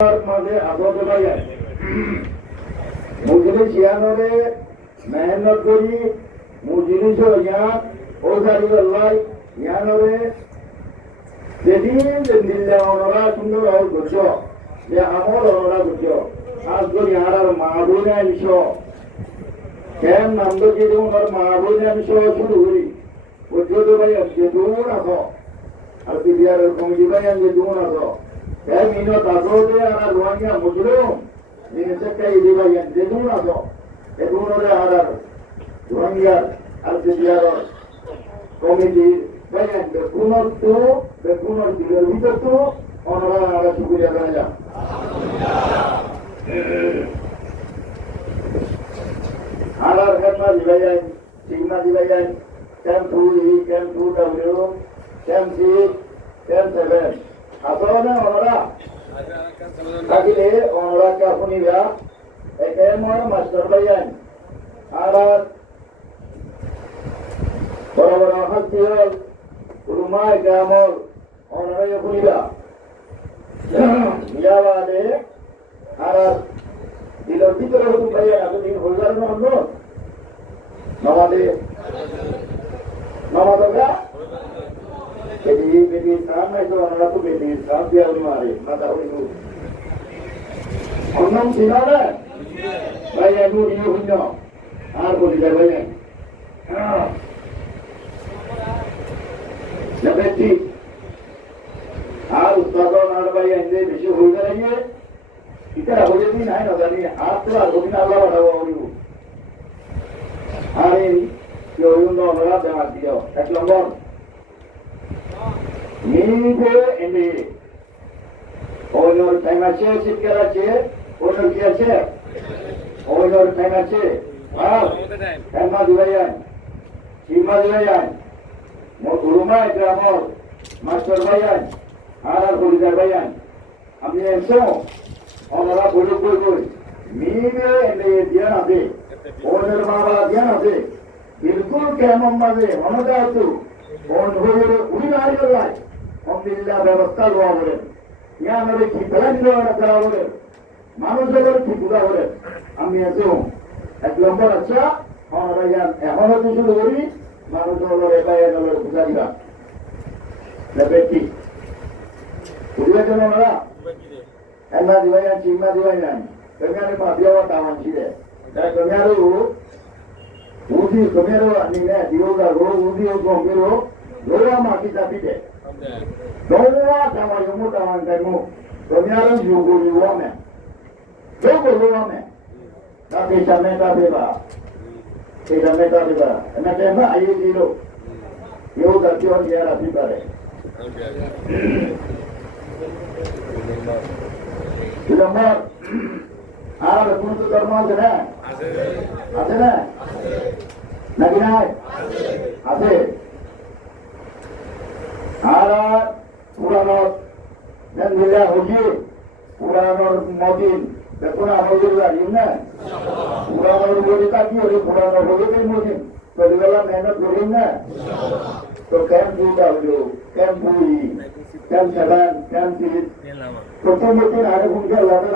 মাঝে আবদ্ধ হয়ে যায় মুজরি শিয়ানরে মেহনত করি মুজরি ইয়ান ও জারিয়াল্লাহ ইয়ানরে যেদিন দিল্লে ওনারা সুন্দর হল করছো যে আমল ওনারা করছো আজ করি আর মাহবুনে আনিস কেন নামদ যে ওনার মাহবুনে আনিস শুরু করি বুঝছো ভাই যে দূর আসো আর বিদ্যার কমিটি ভাই যে দূর আসো Termino tasode ara luanya mujrum ini sekai dibayan deduna do eduna le ara luanya al-diar komiti bayan bekunor diler itu onora ara syukuria karaja ara khatma dibayan sigma dibayan kem 2 w kem 6 kem 7 আসলে ওনারা থাকিলে ওনারাকে শুনিবা একে মই master ভাইয়ান আর বড় বড় হাতি হল রুমায় গ্রামল ওনারাই শুনিবা ইয়াবাদে আর দিলের ভিতরে হুকুম ভাইয়া এতদিন হয়ে গেল না নমাদে নমাদা Jadi sama itu orang aku bedi sampai almari mata itu. Onam sinara, bayar nu ini punya, aku tidak bayar. Jadi, ustaz orang bayar ini besok hujan ini, kita hujan ini naik nanti, aku lah hujan Allah ada orang. Hari ini, jodoh orang jangan dia, tak lembur. Minggu ini, orang time aja sikit aja, orang kiaje, orang time aja, tema dibayan, cima dibayan, mau rumah drama, master bayan, arah kuliah bayan, kami esok, orang boleh, minggu ini dia nanti, orang malah dia nanti, bilkul kemam masih, mana dah tu, orang boleh, udah hari lagi. Alhamdulillah ব্যবস্থা লওয়া বলেন ইয়ানরে কি plan করা বলেন মানুষের কি পুরা বলেন আমি এসো এক নম্বর আচ্ছা আমরা ইয়ান এখনো তো শুরু করি মানুষ হলো এবারে নবর পূজা দিবা লেবেটি পুরিয়া জন্য না এলা দিবাই চিমা দিবাই না কমিয়ারে মাদিয়াও তামান ছিলে তাই কমিয়ারে উদি কমিয়ারে আনি না দিওগা রো উদি ও গম্বিরো রোয়া মাটি চাপিতে Doa sama yang muda kamu, kemudian juga luarnya, juga luarnya. Tapi sampai tapi bah, sampai tapi bah. Enak enak ayu dulu, yoga jual dia rapi pare. Sudah mau, ada pun tu termal ada, ada na, nak naik, ada. আর পুরানো দিল্লা হুজুর পুরানোর মদিন দেখুন আমাদের বাড়ি না পুরানোর মদিনটা কি হলো পুরানো হুজুরের মদিন প্রতিবেলা মেহনত করি না তো ক্যাম্প 2 ক্যাম্প 2 ক্যাম্প 7 ক্যাম্প 6 প্রথম মদিন আরে ভূমিকা লাগে